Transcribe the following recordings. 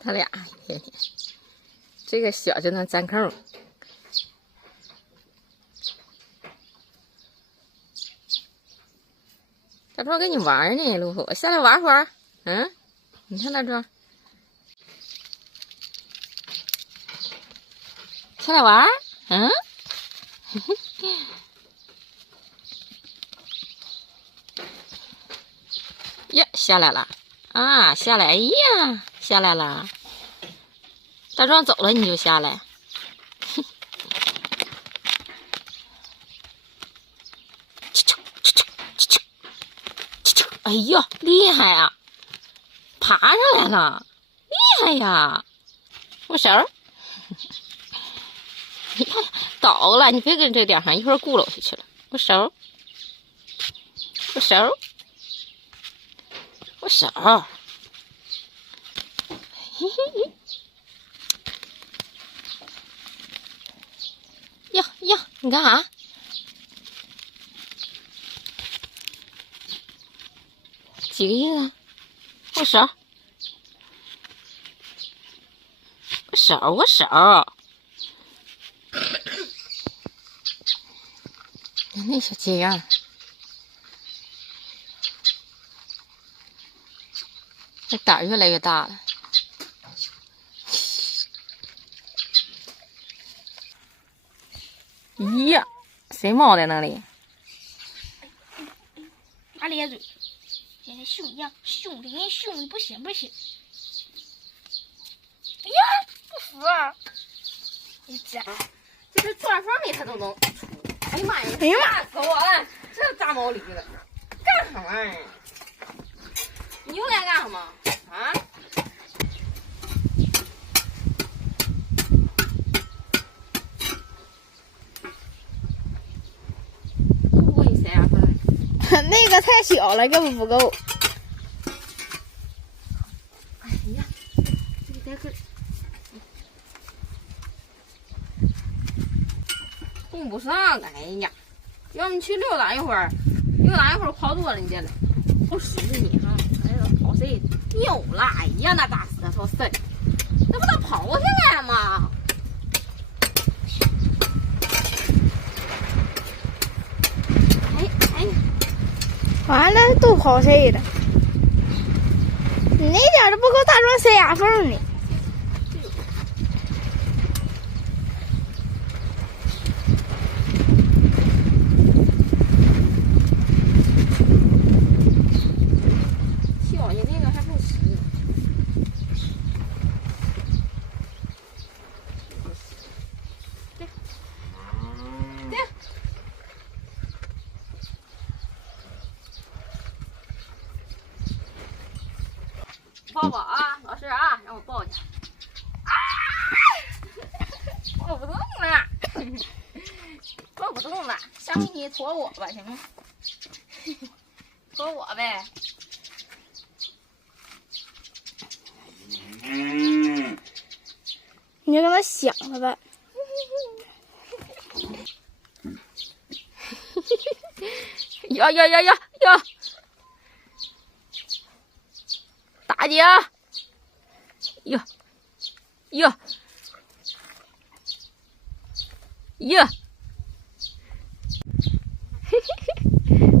他俩，这个小就能粘扣。大壮跟你玩呢，路虎，下来玩会儿。嗯，你看大壮，下来玩。嗯，呀，下来了啊，下来，哎呀，下来了。大壮走了，你就下来。哎呦，厉害啊！爬上来了，厉害呀！握手。你看倒了，你别跟这点上，一会儿咕噜下去了。握手，握手，握手。嘿嘿。哟哟，你干啥？几个意思？握手，握手，握手。那小鸡样，这胆儿越来越大了。咦呀，谁猫在那里？打咧嘴，现在凶样，凶的跟凶的不行不行。哎呀，不服啊！你家就是钻缝里它都能出。哎呀妈呀！哎呀妈，死我了！这炸毛驴了，干什么呀？你又来干什么啊？不给谁啊？那个太小了，根本不够。哎呀，这个供不上，哎呀，要么去溜达一会儿，跑多了你再来，不使你哈，哎呀，跑谁扭了？哎呀，那大舌头伸，那不都跑下来吗？哎，完了，都跑谁了？你那点都不够大壮塞牙缝呢。小的那个还不实。对。抱抱啊，老师啊，让我抱一下。啊！抱不动了，抱不动了，下回你驮我吧，行吗？驮我呗。你就跟他想了吧。呀！大姐，哟，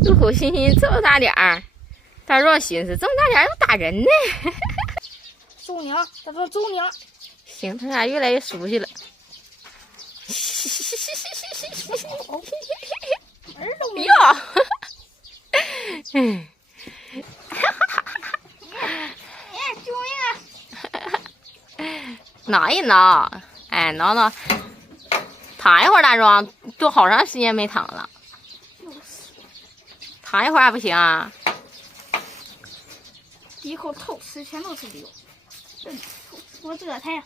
路虎欣欣这么大点儿，大壮寻思这么大点儿要打人呢。揍你啊！大壮揍你啊！行，他俩越来越熟悉了。儿都没哟，嗯，救命啊！挠一挠，哎，挠挠，躺一会儿，大壮，都好长时间没躺了，躺一会儿还不行啊？一口偷吃全都是溜，我这太阳。